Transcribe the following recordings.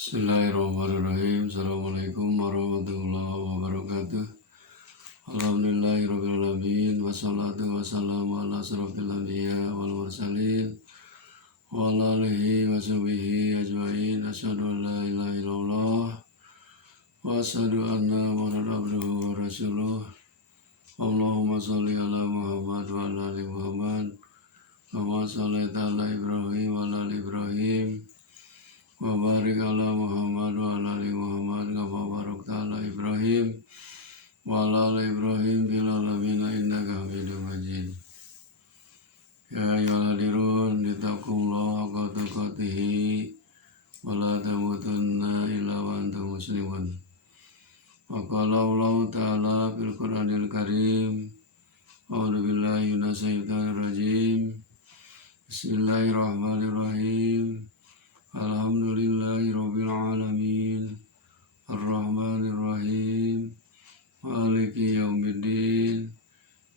Bismillahirrahmanirrahim. Assalamualaikum warahmatullahi wabarakatuh. Alhamdulillahirrahmanirrahim. Wassalatu wassalamu ala asrofil anbiya wal mursalin wa ala alihi wa sahbihi ajma'in. Asyhadu an la ilaha illallah wa asyhadu anna Muhammadan abduhu wa rasuluh. Allahumma sholli ala Muhammad wa ala ali Muhammad kama shallaita ala Ibrahim wa ala ali Ibrahim wa barik ala Muhammad wa ala ali Muhammad kama barakta ala Ibrahim wa ala ali Ibrahim fil alamin innaka Hamidum Majid. Ya ayyuhalladzina ittaqullaha haqqa tuqatih wa la tamutunna illa wa antum muslimun. Wa qala Allah ta'ala fil Qur'anil Karim. A'udzu billahi minasy syaithanir rajim. Bismillahirrahmanirrahim. Alhamdulillahi rabbil alamin. Ar-Rahmanir Rahim. Maliki yaumiddin.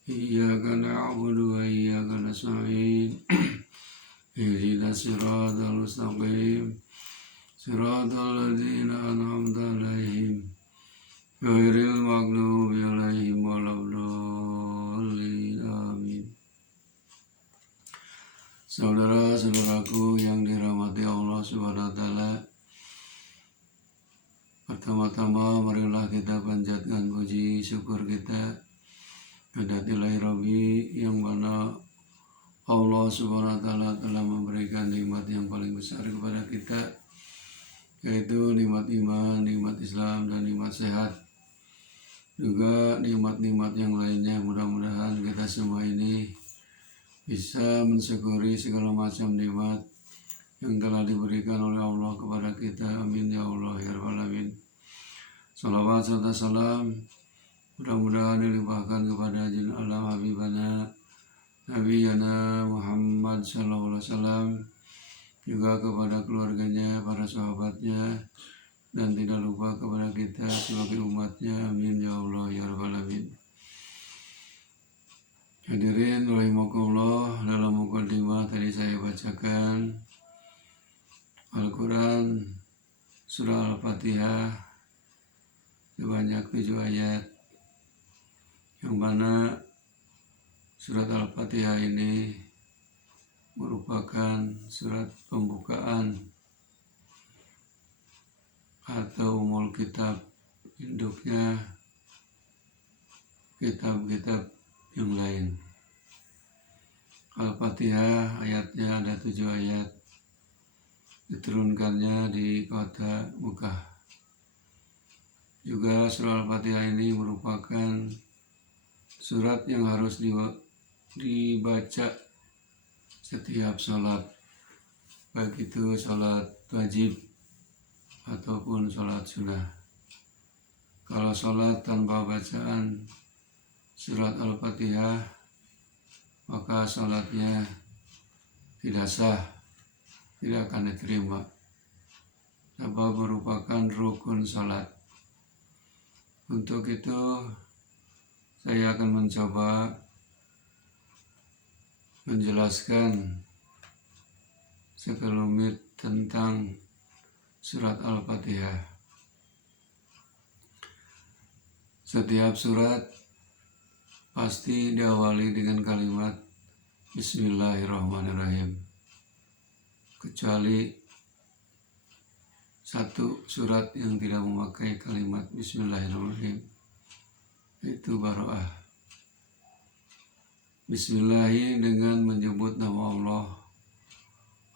Iyyaka na'budu wa iyyaka nasta'in. Ihdinas siratal mustaqim. Siratal ladzina an'amta 'alaihim ghairil maghdubi 'alaihim waladdallin. Amin. Saudara-saudaraku yang dirahmati Allah Subhanahu wa taala, pertama-tama marilah kita panjatkan puji syukur kita kepada Ilahi Rabbi yang mana Allah Subhanahu wa taala telah memberikan nikmat yang paling besar kepada kita, yaitu nikmat iman, nikmat Islam, dan nikmat sehat. Juga nikmat-nikmat yang lainnya. Mudah-mudahan kita semua ini bisa mensyukuri segala macam nikmat yang telah diberikan oleh Allah kepada kita. Amin ya Allah ya Rabbal alamin. Salawat serta salam mudah-mudahan dilimpahkan kepada Jin alam Habibana Nabiyana Muhammad sallallahu alaihi wasallam, juga kepada keluarganya, para sahabatnya, dan tidak lupa kepada kita sebagai umatnya. Amin ya Allah ya Rabbal alamin. Hadirin rahimakumullah, dalam mukadimah tadi saya bacakan Al-Quran surah Al-Fatihah sebanyak 7 ayat, yang mana surat Al-Fatihah ini merupakan surat pembukaan atau umul kitab, induknya kitab-kitab yang lain. Al-Fatihah ayatnya ada 7 ayat, diturunkannya di kota Mekah. Juga surah Al-Fatihah ini merupakan surat yang harus dibaca setiap sholat, baik itu sholat wajib ataupun sholat sunnah. Kalau sholat tanpa bacaan surat Al-Fatihah, maka sholatnya tidak sah, tidak akan diterima, sebab merupakan rukun sholat. Untuk itu saya akan mencoba menjelaskan sekelumit tentang surat Al-Fatihah. Setiap surat pasti diawali dengan kalimat Bismillahirrahmanirrahim, kecuali satu surat yang tidak memakai kalimat Bismillahirrahmanirrahim, yaitu Baroah. Bismillahi dengan menyebut nama Allah,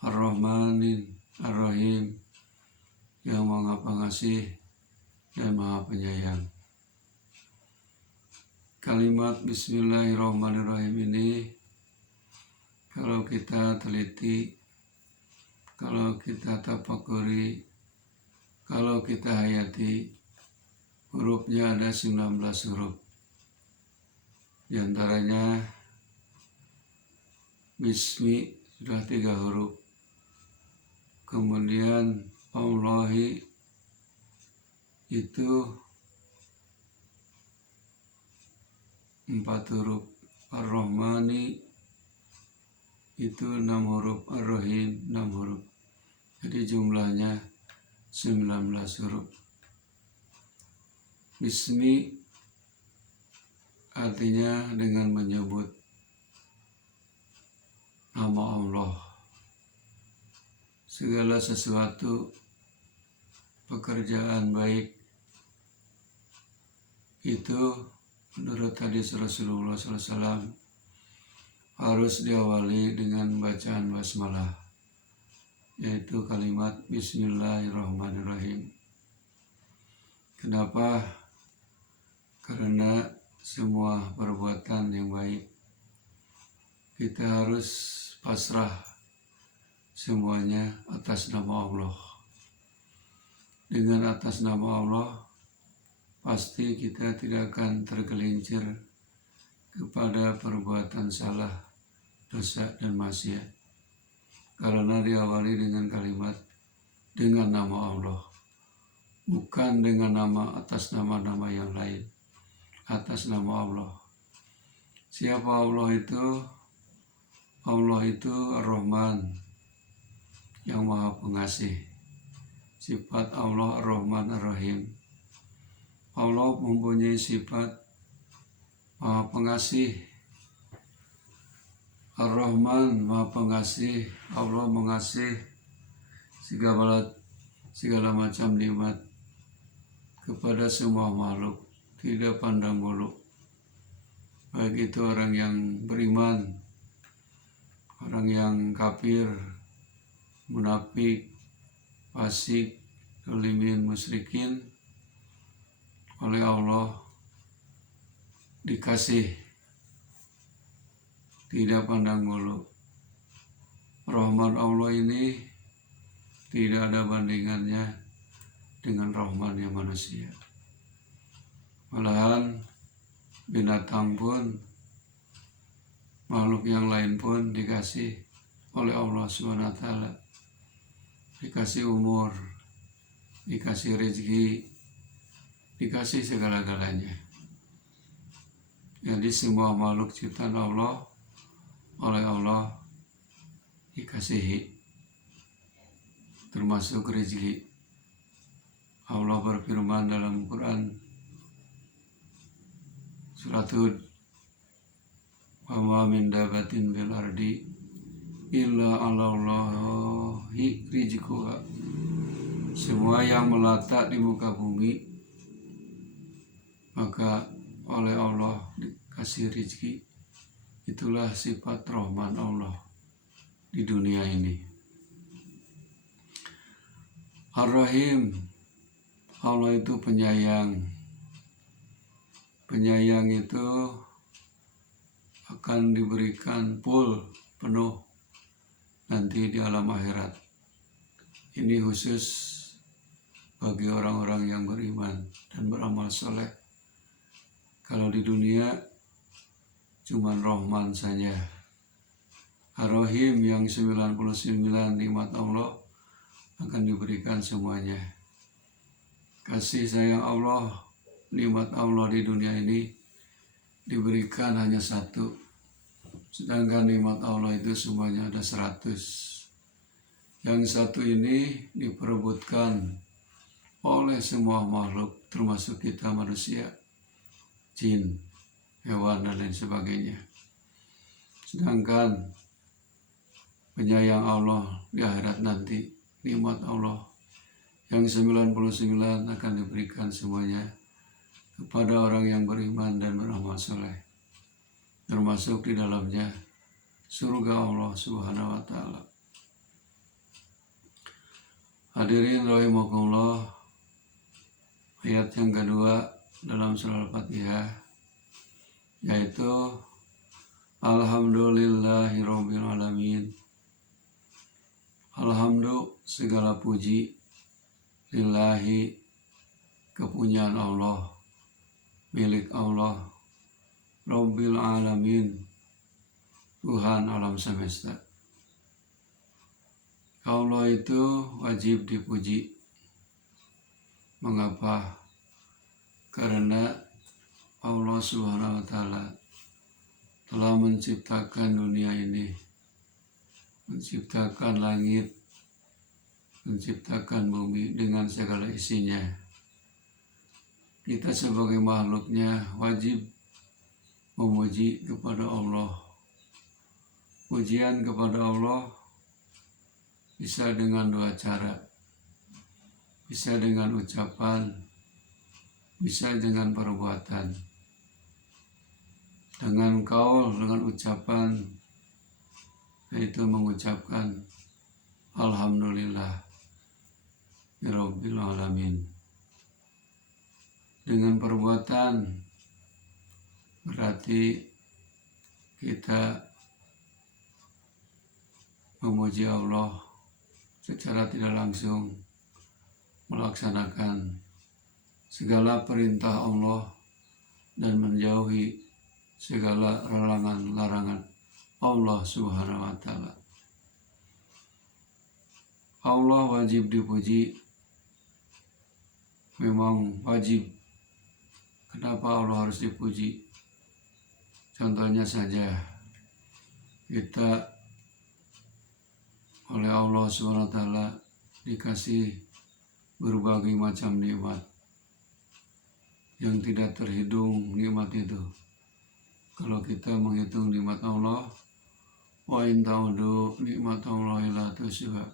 Ar-Rahmanin Ar-Rahim, yang Maha Pengasih dan Maha Penyayang. Kalimat Bismillahirrahmanirrahim ini, kalau kita teliti, kalau kita tafakuri, kalau kita hayati, hurufnya ada 19 huruf. Di antaranya Bismi sudah 3 huruf. Kemudian Allahi itu 4 huruf, Ar-Rahmani itu 6 huruf, Ar-Rahim 6 huruf. Jadi jumlahnya 19 huruf. Bismi artinya dengan menyebut nama Allah. Segala sesuatu pekerjaan baik itu menurut hadis Rasulullah SAW harus diawali dengan bacaan basmalah, yaitu kalimat Bismillahirrahmanirrahim. Kenapa? Karena semua perbuatan yang baik kita harus pasrah semuanya atas nama Allah. Dengan atas nama Allah pasti kita tidak akan tergelincir kepada perbuatan salah, dosa dan maksiat, karena diawali dengan kalimat dengan nama Allah, bukan dengan nama atas nama-nama yang lain, atas nama Allah. Siapa Allah itu? Allah itu Ar-Rahman, yang Maha Pengasih. Sifat Allah Ar-Rahman Ar-Rahim. Allah mempunyai sifat Maha Pengasih. Ar-Rahman Maha Pengasih. Allah mengasih segala macam nikmat kepada semua makhluk, tidak pandang bulu, baik itu orang yang beriman, orang yang kafir, munafik, fasik, zalimin, musyrikin, oleh Allah dikasih, tidak pandang bulu. Rahmat Allah ini tidak ada bandingannya dengan rahmatnya manusia. Malahan binatang pun, makhluk yang lain pun dikasih oleh Allah SWT, dikasih umur, dikasih rezeki, dikasih segala-galanya. Jadi semua makhluk ciptaan Allah oleh Allah dikasihi, termasuk rezeki. Allah berfirman dalam Quran surat Hud, "Wa ma min dabatin fil ardi illa 'alallahi rizquha." Semua yang melata di muka bumi maka oleh Allah dikasih rezeki. Itulah sifat rahman Allah di dunia ini. Ar-Rahim, Allah itu penyayang. Penyayang itu akan diberikan penuh nanti di alam akhirat. Ini khusus bagi orang-orang yang beriman dan beramal soleh. Kalau di dunia cuma Rahman saja. Ar-Rahim yang 99 nikmat Allah akan diberikan semuanya. Kasih sayang Allah, nikmat Allah di dunia ini diberikan hanya satu. Sedangkan nikmat Allah itu semuanya ada 100. Yang satu ini diperebutkan oleh semua makhluk, termasuk kita manusia, jin, hewan, dan lain sebagainya. Sedangkan penyayang Allah di akhirat nanti, nikmat Allah yang 99 akan diberikan semuanya kepada orang yang beriman dan beramal soleh, termasuk di dalamnya surga Allah Subhanahu wa Ta'ala. Hadirin rahimakumullah, ayat yang kedua dalam surah Al-Fatihah yaitu Alhamdulillahirabbil alamin. Alhamdulillah, segala puji, lillahi, kepunyaan Allah, milik Allah, Rabbil alamin, Tuhan alam semesta. Allah itu wajib dipuji. Mengapa? Karena Allah Subhanahu wa Ta'ala telah menciptakan dunia ini, menciptakan langit, menciptakan bumi dengan segala isinya. Kita sebagai makhluknya wajib memuji kepada Allah. Pujian kepada Allah bisa dengan dua cara. Bisa dengan ucapan, bisa dengan perbuatan. Dengan kaul, dengan ucapan, yaitu mengucapkan Alhamdulillah Rabbil Alamin. Dengan perbuatan berarti kita memuji Allah secara tidak langsung, melaksanakan segala perintah Allah dan menjauhi segala larangan Allah Subhanahu wa Ta'ala. Allah wajib dipuji, memang wajib. Kenapa Allah harus dipuji? Contohnya saja, kita oleh Allah Subhanahu wa Ta'ala dikasih berbagai macam nikmat yang tidak terhitung nikmat itu. Kalau kita menghitung nikmat Allah, wa in ta'udu nikmat Allah la tuhsuha.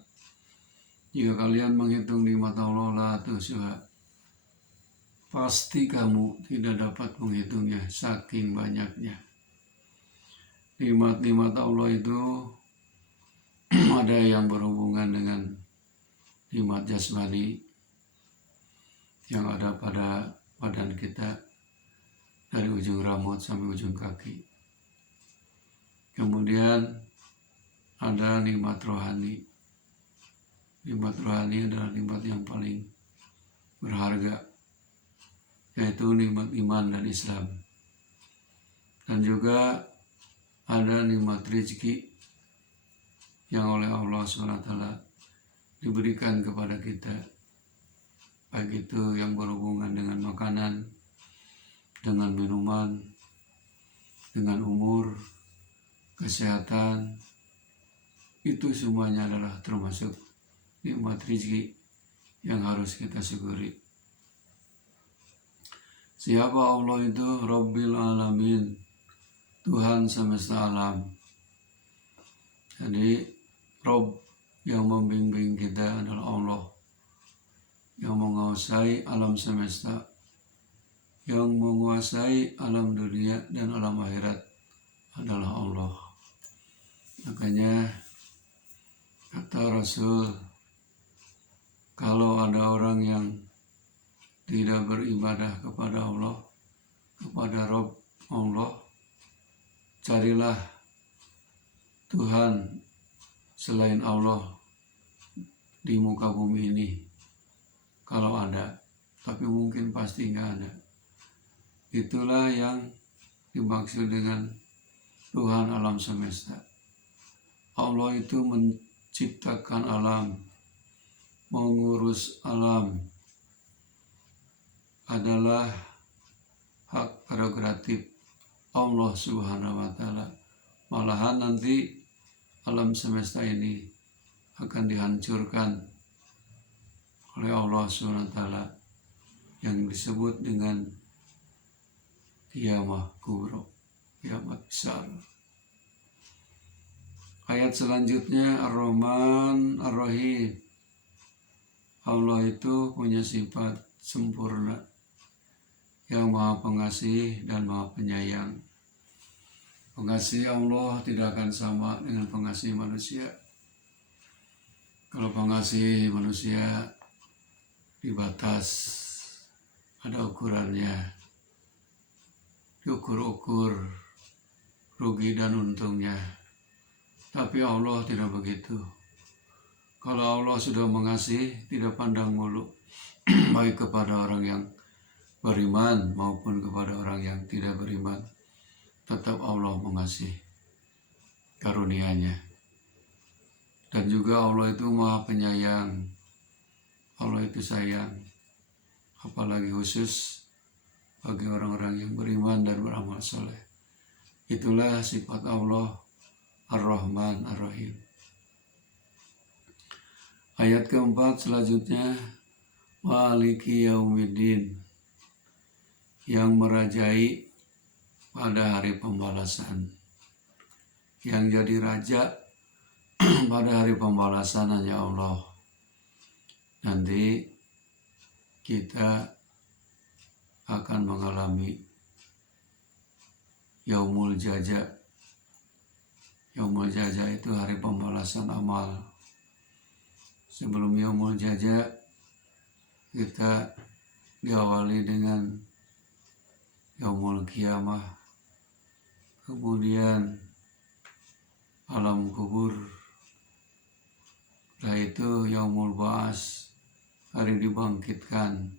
Jika kalian menghitung nikmat Allah la tuhsuha, pasti kamu tidak dapat menghitungnya saking banyaknya. Nikmat-nikmat Allah itu ada yang berhubungan dengan nikmat jasmani yang ada pada badan kita, dari ujung rambut sampai ujung kaki. Kemudian ada nikmat rohani. Nikmat rohani adalah nikmat yang paling berharga, yaitu nikmat iman dan Islam. Dan juga ada nikmat rezeki yang oleh Allah SWT diberikan kepada kita, baik itu yang berhubungan dengan makanan, dengan minuman, dengan umur, kesehatan. Itu semuanya adalah termasuk nikmat rezeki yang harus kita syukuri. Siapa Allah itu? Rabbil Alamin, Tuhan semesta alam. Jadi Rabb yang membimbing kita adalah Allah, yang menguasai alam semesta, yang menguasai alam dunia dan alam akhirat adalah Allah. Makanya kata Rasul, kalau ada orang yang tidak beribadah kepada Allah, kepada Rabb Allah, carilah Tuhan selain Allah di muka bumi ini. Kalau ada, tapi mungkin pasti nggak ada. Itulah yang dimaksud dengan Tuhan alam semesta. Allah itu menciptakan alam, mengurus alam, adalah hak prerogatif Allah Subhanahu wa Ta'ala. Malahan nanti alam semesta ini akan dihancurkan oleh Allah Subhanahu wa Ta'ala yang disebut dengan kiamah kubro, kiamat besar. Ayat selanjutnya Ar-Rahman Ar-Rahim. Allah itu punya sifat sempurna, yang maha pengasih dan maha penyayang. Pengasih Allah tidak akan sama dengan pengasih manusia. Kalau pengasih manusia dibatas, ada ukurannya, diukur-ukur rugi dan untungnya. Tapi Allah tidak begitu. Kalau Allah sudah mengasihi, tidak pandang bulu, baik kepada orang yang beriman maupun kepada orang yang tidak beriman. Tetap Allah mengasihi karunia-Nya. Dan juga Allah itu maha penyayang. Allah itu sayang, apalagi khusus bagi orang-orang yang beriman dan beramal soleh. Itulah sifat Allah Ar-Rahman Ar-Rahim. Ayat keempat selanjutnya, Maliki Yaumiddin, yang merajai pada hari pembalasan. Yang jadi raja pada hari pembalasan hanya Allah. Nanti kita akan mengalami Yaumul Jaza. Yaumul Jaza itu hari pembalasan amal. Sebelum Yaumul Jaza, kita diawali dengan Yaumul Qiyamah, kemudian alam kubur, setelah itu Yaumul Ba'as, hari dibangkitkan,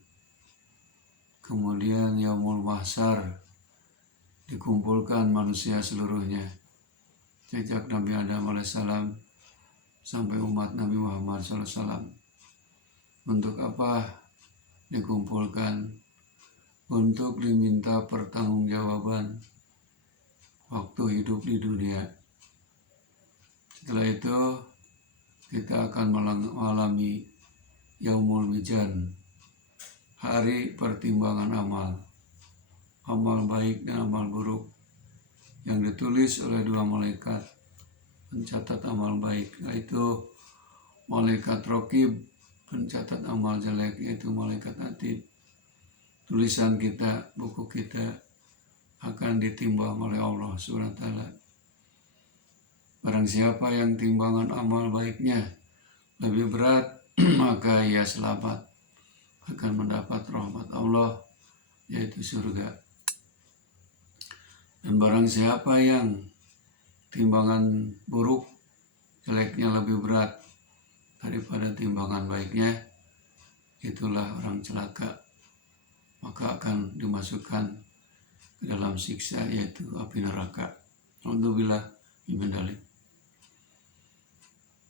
kemudian Yaumul Mahsyar, dikumpulkan manusia seluruhnya, sejak Nabi Adam alaihissalam sampai umat Nabi Muhammad SAW. Untuk apa dikumpulkan? Untuk diminta pertanggungjawaban waktu hidup di dunia. Setelah itu kita akan mengalami Yaumul Mizan, hari pertimbangan amal, amal baik dan amal buruk, yang ditulis oleh dua malaikat pencatat amal baik, yaitu malaikat Raqib, pencatat amal jelek, yaitu malaikat Atid. Tulisan kita, buku kita akan ditimbang oleh Allah SWT. Barang siapa yang timbangan amal baiknya lebih berat, maka ia selamat, akan mendapat rahmat Allah, yaitu surga. Dan barang siapa yang timbangan buruk, jeleknya lebih berat daripada timbangan baiknya, itulah orang celaka, maka akan dimasukkan ke dalam siksa, yaitu api neraka. Alhamdulillah min dzalik.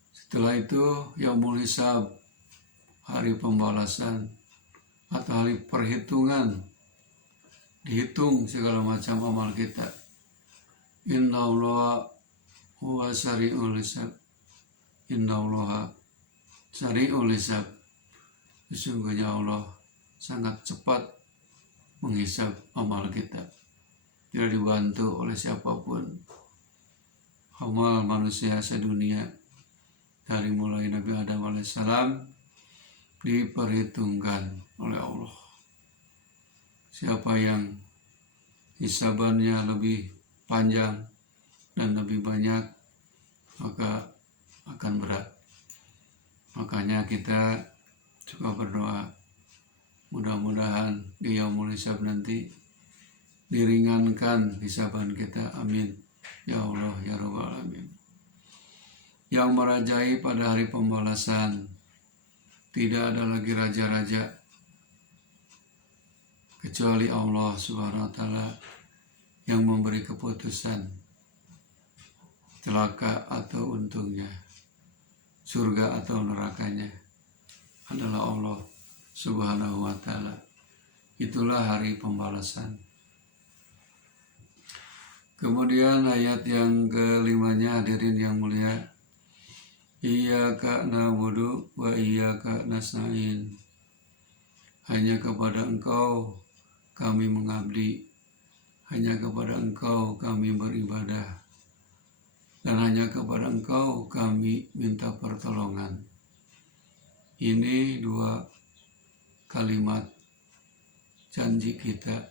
Setelah itu Yaumul Hisab, hari pembalasan atau hari perhitungan, dihitung segala macam amal kita. Innallaha huwa sari'ul hisab. Innallaha sari'ul hisab. Sesungguhnya Allah sangat cepat menghisab amal kita, tidak dibantu oleh siapapun. Amal manusia sedunia dari mulai Nabi Adam alaihissalam diperhitungkan oleh Allah. Siapa yang hisabannya lebih panjang dan lebih banyak, maka akan berat. Makanya kita suka berdoa, mudah-mudahan di Yaumul Hisab nanti diringankan hisaban kita. Amin ya Allah ya Rabbal Alamin. Yang merajai pada hari pembalasan, tidak ada lagi raja-raja kecuali Allah Subhanahu wa Ta'ala yang memberi keputusan celaka atau untungnya, surga atau nerakanya, adalah Allah Subhanahu wa Ta'ala. Itulah hari pembalasan. Kemudian ayat yang kelimanya, hadirin yang mulia, Iyyaka na'budu wa iyyaka nasta'in. Hanya kepada Engkau kami mengabdi, hanya kepada Engkau kami beribadah, dan hanya kepada Engkau kami minta pertolongan. Ini dua kalimat janji kita.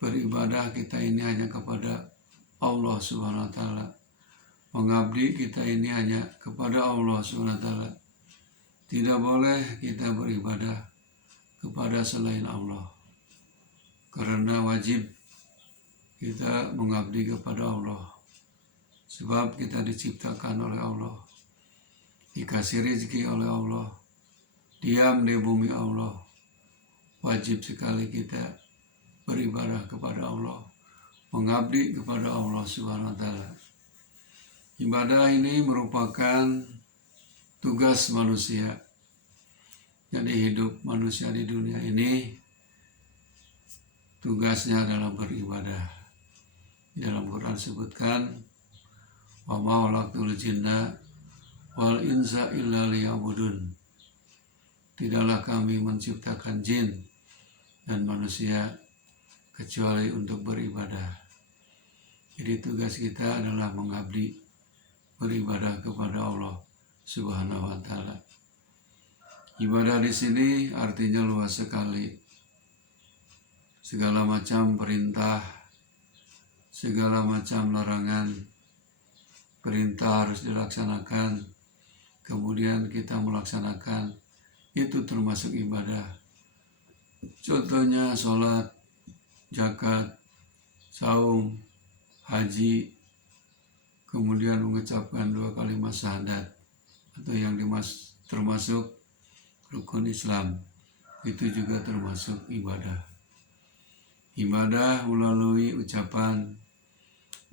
Beribadah kita ini hanya kepada Allah Subhanahu wa Ta'ala. Mengabdi kita ini hanya kepada Allah Subhanahu wa Ta'ala. Tidak boleh kita beribadah kepada selain Allah, karena wajib kita mengabdi kepada Allah. Sebab kita diciptakan oleh Allah, dikasih rezeki oleh Allah, diam di bumi Allah. Wajib sekali kita beribadah kepada Allah, mengabdi kepada Allah Subhanahu wa Ta'ala. Ibadah ini merupakan tugas manusia. Jadi hidup manusia di dunia ini tugasnya adalah beribadah. Di dalam Quran disebutkan, wa ma khalaqtul jinna wal insa illa liya'budun. Tidaklah kami menciptakan jin dan manusia kecuali untuk beribadah. Jadi tugas kita adalah mengabdi, beribadah kepada Allah Subhanahu wa taala. Ibadah di sini artinya luas sekali. Segala macam perintah, segala macam larangan, perintah harus dilaksanakan, kemudian kita melaksanakan, itu termasuk ibadah. Contohnya sholat, zakat, saum, haji, kemudian mengucapkan 2 kalimat syahadat atau yang termasuk rukun Islam, itu juga termasuk ibadah. Ibadah melalui ucapan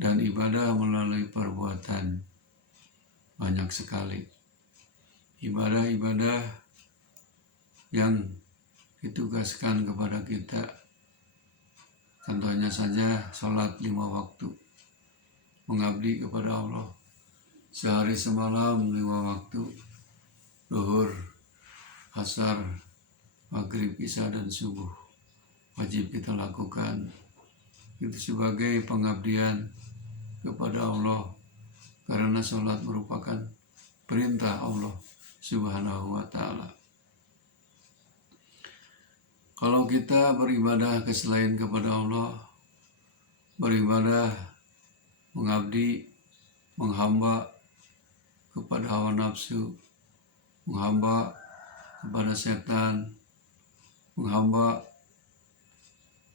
dan ibadah melalui perbuatan, banyak sekali ibadah-ibadah yang ditugaskan kepada kita. Contohnya saja sholat 5 waktu, mengabdi kepada Allah sehari semalam 5 waktu, zuhur, asar, maghrib, isya, dan subuh, wajib kita lakukan. Itu sebagai pengabdian kepada Allah, karena sholat merupakan perintah Allah Subhanahu wa ta'ala. Kalau kita beribadah ke selain kepada Allah, beribadah, mengabdi, menghamba kepada hawa nafsu, menghamba kepada setan, menghamba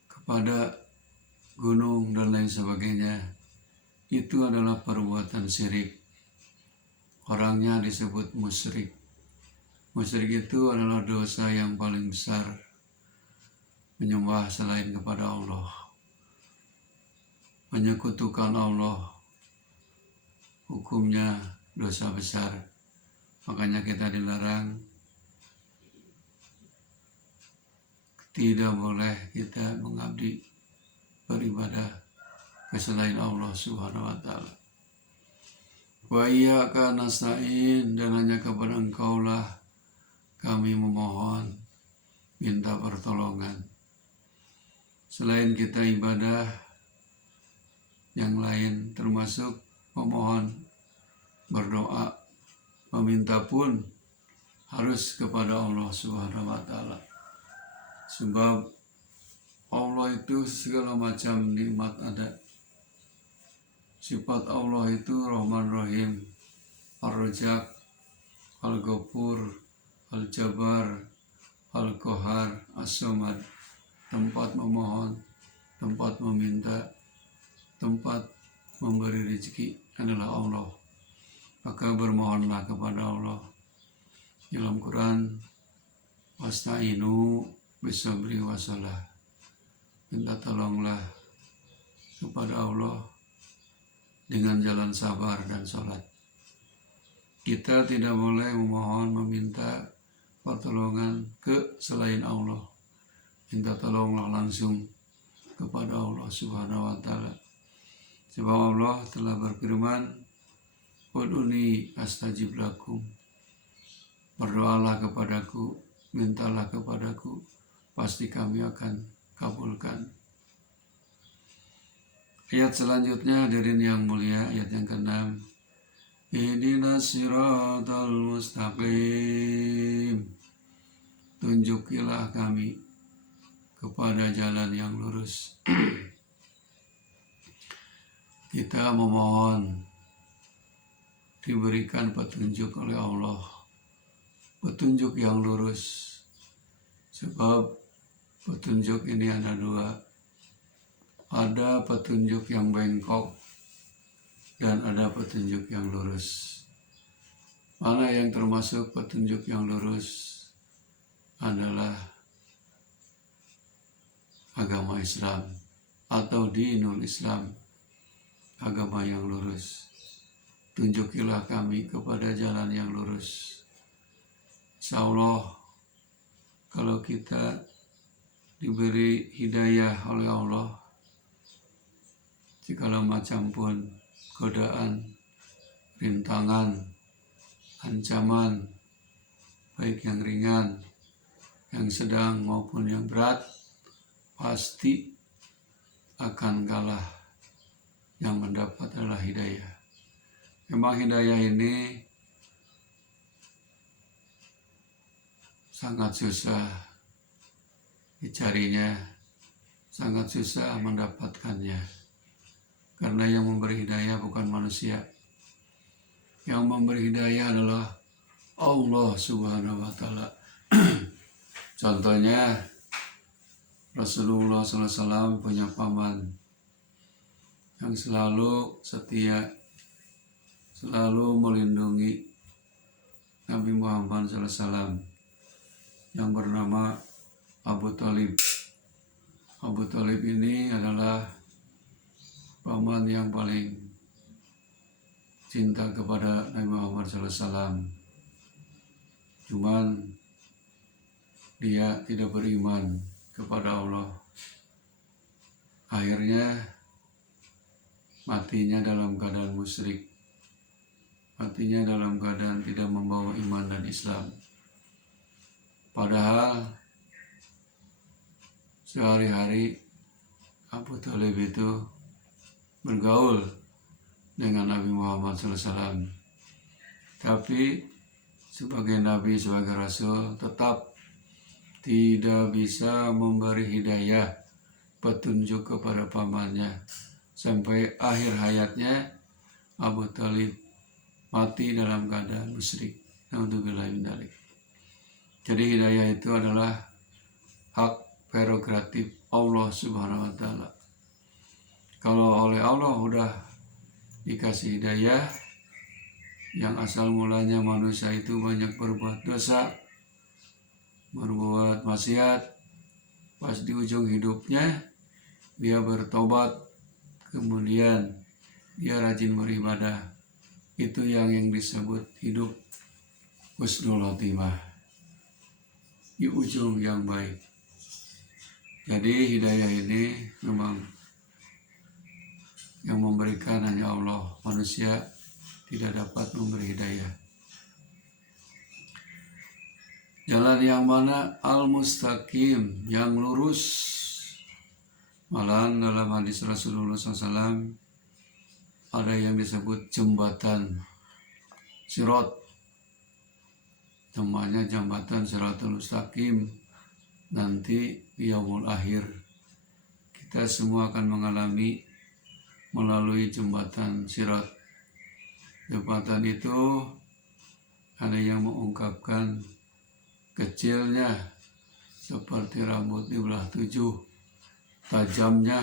kepada gunung dan lain sebagainya, itu adalah perbuatan syirik. Orangnya disebut musyrik. Musyrik itu adalah dosa yang paling besar, menyembah selain kepada Allah, menyekutukan Allah, hukumnya dosa besar. Makanya kita dilarang, tidak boleh kita mengabdi, beribadah ke selain Allah Subhanahu wa ta'ala. Wa iyyaka nasta'in, dan hanya kepada Engkaulah kami memohon, minta pertolongan. Selain kita ibadah, yang lain termasuk memohon, berdoa, meminta pun harus kepada Allah Subhanahu wa ta'ala. Sebab Allah itu segala macam nikmat ada. Sifat Allah itu Rahman Rahim, Ar-Razzaq, Al-Ghafur, Al-Jabbar, Al-Qahar, As-Samad. Tempat memohon, tempat meminta, tempat memberi rezeki adalah Allah. Maka bermohonlah kepada Allah. Dalam Quran, wasta'inu bisabri wasalah, minta tolonglah kepada Allah dengan jalan sabar dan sholat. Kita tidak boleh memohon, meminta pertolongan ke selain Allah. Minta tolonglah langsung kepada Allah Subhanahu wa ta'ala. Sebab Allah telah berfirman, ud'uni astajib lakum, berdoalah kepadaku, mintalah kepadaku, pasti kami akan kabulkan. Ayat selanjutnya, hadirin yang mulia, ayat yang ke-6. Ihdinas siratal mustaqim, tunjukilah kami kepada jalan yang lurus. Kita memohon diberikan petunjuk oleh Allah, petunjuk yang lurus. Sebab petunjuk ini ada 2. Ada petunjuk yang bengkok dan ada petunjuk yang lurus. Mana yang termasuk petunjuk yang lurus adalah agama Islam atau dinul Islam, agama yang lurus. Tunjukilah kami kepada jalan yang lurus. Insya Allah, kalau kita diberi hidayah oleh Allah, segala macam pun godaan, rintangan, ancaman, baik yang ringan, yang sedang maupun yang berat, pasti akan kalah. Yang mendapat adalah hidayah. Memang hidayah ini sangat susah dicarinya, sangat susah mendapatkannya. Karena yang memberi hidayah bukan manusia. Yang memberi hidayah adalah Allah Subhanahu wa Ta'ala. Contohnya Rasulullah SAW punya paman yang selalu setia, selalu melindungi Nabi Muhammad SAW yang bernama Abu Thalib. Abu Thalib ini adalah paman yang paling cinta kepada Nabi Muhammad SAW. Cuman dia tidak beriman kepada Allah. Akhirnya matinya dalam keadaan musyrik. Matinya dalam keadaan tidak membawa iman dan Islam. Padahal sehari-hari Abu Thalib itu bergaul dengan Nabi Muhammad SAW. Tapi sebagai Nabi, sebagai Rasul, tetap tidak bisa memberi hidayah, petunjuk kepada pamannya. Sampai akhir hayatnya Abu Thalib mati dalam keadaan musyrik. Naudzubillah min dzalik. Jadi hidayah itu adalah hak prerogatif Allah Subhanahu wa Ta'ala. Kalau oleh Allah udah dikasih hidayah, yang asal mulanya manusia itu banyak berbuat dosa, berbuat maksiat, pas di ujung hidupnya dia bertobat, kemudian dia rajin beribadah. Itu yang disebut hidup husnul khotimah, di ujung yang baik. Jadi hidayah ini memang yang memberikan hanya Allah. Manusia tidak dapat memberi hidayah. Jalan yang mana? Al-mustaqim, yang lurus. Malahan dalam hadis Rasulullah SAW ada yang disebut jembatan sirat. Namanya jembatan Siratul Mustaqim. Nanti di yaumul akhir kita semua akan mengalami melalui jembatan sirat. Jembatan itu ada yang mengungkapkan kecilnya seperti rambut di belah 7, tajamnya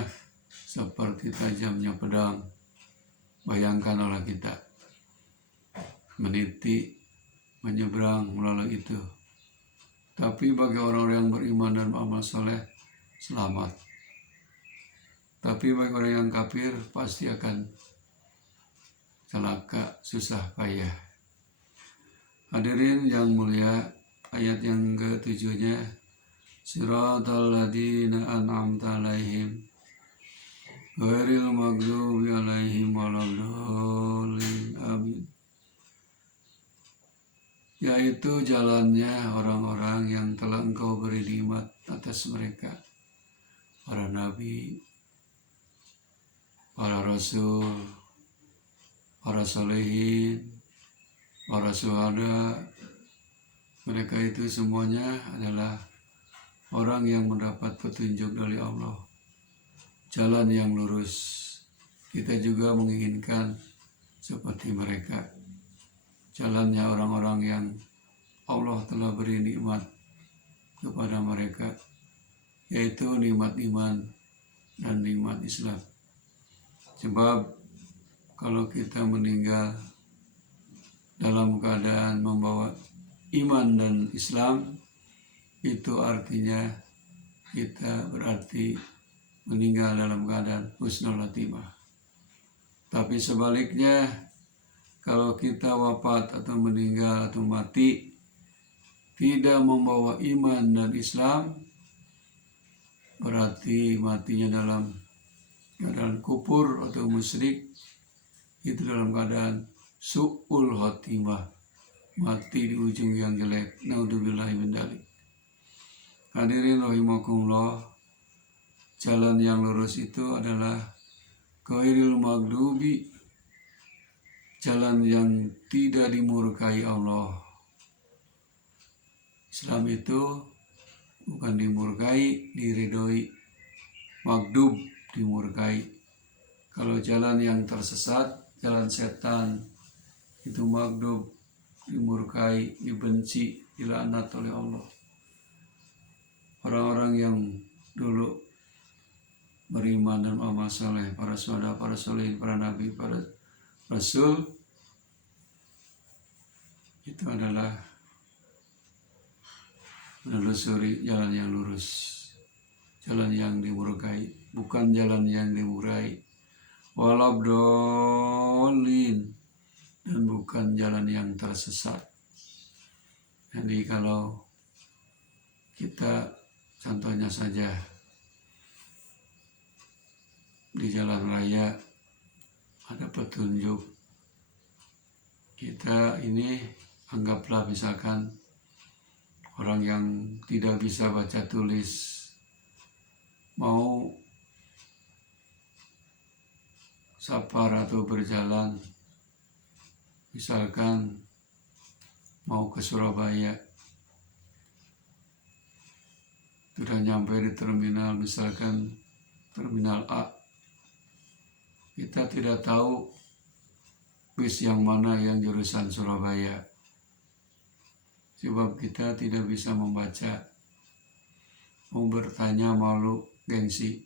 seperti tajamnya pedang. Bayangkan oleh kita meniti, menyeberang melalui itu. Tapi bagi orang-orang yang beriman dan beramal soleh, selamat. Tapi bagi orang yang kafir pasti akan celaka, susah payah. Hadirin yang mulia, ayat yang ke-7-nya, Siratal ladzina an'amta 'alaihim ghairil maghdubi 'alaihim waladdallin. Amin. Yaitu jalannya orang-orang yang telah Engkau beri nikmat atas mereka, para nabi, para rasul, para solehin, para syuhada. Mereka itu semuanya adalah orang yang mendapat petunjuk dari Allah, jalan yang lurus. Kita juga menginginkan seperti mereka, jalannya orang-orang yang Allah telah beri nikmat kepada mereka, yaitu nikmat iman dan nikmat Islam. Sebab kalau kita meninggal dalam keadaan membawa iman dan Islam, itu artinya kita berarti meninggal dalam keadaan husnul khotimah. Tapi sebaliknya, kalau kita wafat atau meninggal atau mati tidak membawa iman dan Islam, berarti matinya dalam keadaan kufur atau musyrik, itu dalam keadaan su'ul khotimah, mati di ujung yang jelek. Naudzubillahi min dzalik. Hadirin rahimakumullah, jalan yang lurus itu adalah ghairil maghdubi, jalan yang tidak dimurkai Allah. Islam itu bukan dimurkai, diridhoi. Maghdub dimurkai. Kalau jalan yang tersesat, jalan setan, itu maghdub, dimurkai, dibenci, dilaknat oleh Allah. Orang-orang yang dulu beriman dan amal saleh, para syuhada, para sholihin, para nabi, para rasul, itu adalah menelusuri jalan yang lurus, jalan yang dimurkai, bukan jalan yang dimurai, walabdolin, dan bukan jalan yang tersesat. Jadi kalau kita contohnya saja di jalan raya ada petunjuk, kita ini anggaplah misalkan orang yang tidak bisa baca tulis mau safar atau berjalan, misalkan mau ke Surabaya, sudah nyampe di terminal, misalkan terminal A, kita tidak tahu bis yang mana yang jurusan Surabaya, sebab kita tidak bisa membaca. Mau bertanya malu, gengsi.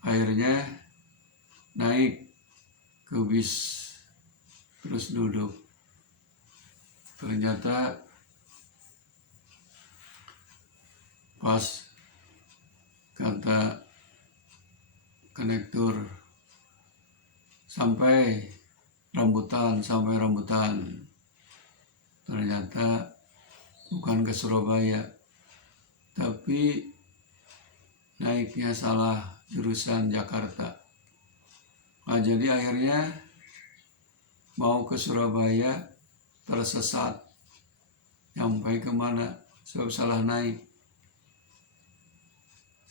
Akhirnya naik ke bis, terus duduk. Ternyata pas kata konektur sampai rambutan, ternyata bukan ke Surabaya, tapi naiknya salah jurusan Jakarta. Nah, jadi akhirnya mau ke Surabaya tersesat, sampai kemana sebab salah naik.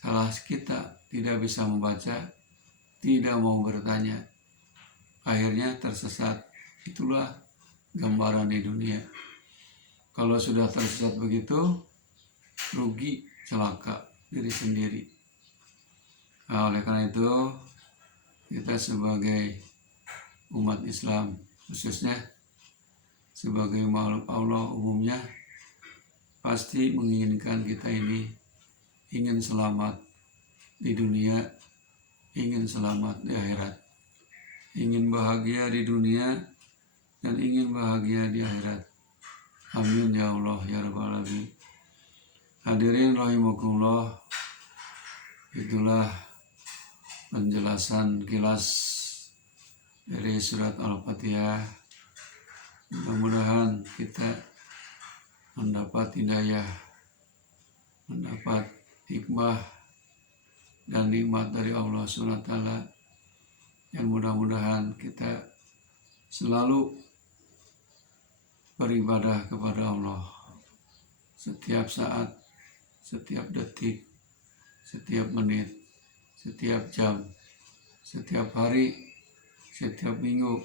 Salah kita, tidak bisa membaca, tidak mau bertanya, akhirnya tersesat. Itulah gambaran di dunia. Kalau sudah tersesat begitu, rugi, celaka diri sendiri. Nah, oleh karena itu kita sebagai umat Islam, khususnya sebagai makhluk Allah umumnya, pasti menginginkan kita ini ingin selamat di dunia, ingin selamat di akhirat, ingin bahagia di dunia dan ingin bahagia di akhirat. Amin ya Allah ya Rabbal Alamin. Hadirin rahimakumullah, itulah penjelasan kilas dari surat Al-Fatihah. Mudah-mudahan kita mendapat hidayah, mendapat hikmah dan nikmat dari Allah SWT, yang mudah-mudahan kita selalu beribadah kepada Allah setiap saat, setiap detik, setiap menit, setiap jam, setiap hari, setiap minggu,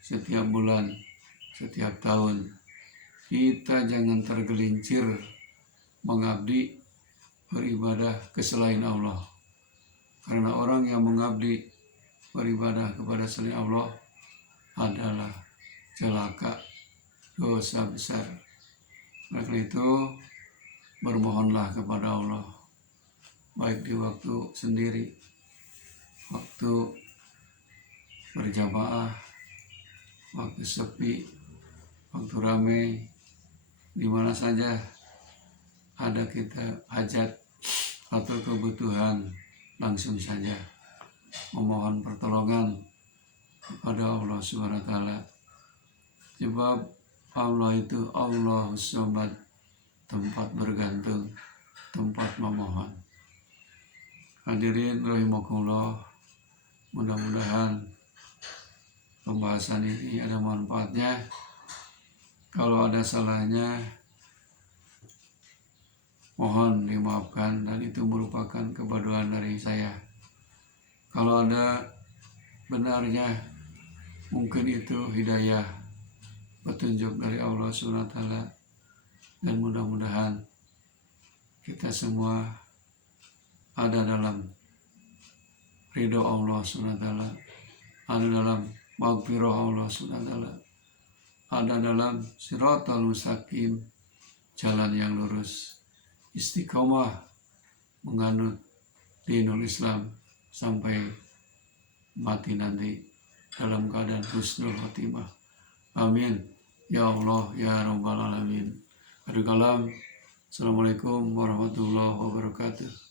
setiap bulan, setiap tahun. Kita jangan tergelincir mengabdi, beribadah ke selain Allah. Karena orang yang mengabdi, beribadah kepada selain Allah adalah celaka, dosa besar. Karena itu bermohonlah kepada Allah, baik di waktu sendiri, waktu berjamaah, waktu sepi, waktu ramai, di mana saja ada kita hajat atau kebutuhan, langsung saja memohon pertolongan kepada Allah SWT. Sebab Allah itu Allahus Samad, tempat bergantung, tempat memohon. Hadirin rahimakumullah, mudah-mudahan pembahasan ini ada manfaatnya. Kalau ada salahnya, mohon dimaafkan dan itu merupakan kebodohan dari saya. Kalau ada benarnya, mungkin itu hidayah, petunjuk dari Allah SWT, dan mudah-mudahan kita semua ada dalam ridho Allah SWT, ada dalam maghfirah Allah SWT, ada dalam siratal mustaqim, jalan yang lurus, istiqomah menganut dinul Islam sampai mati nanti dalam keadaan husnul khotimah. Amin ya Allah ya Rabbal Alamin. Aduh kalam. Assalamualaikum warahmatullahi wabarakatuh.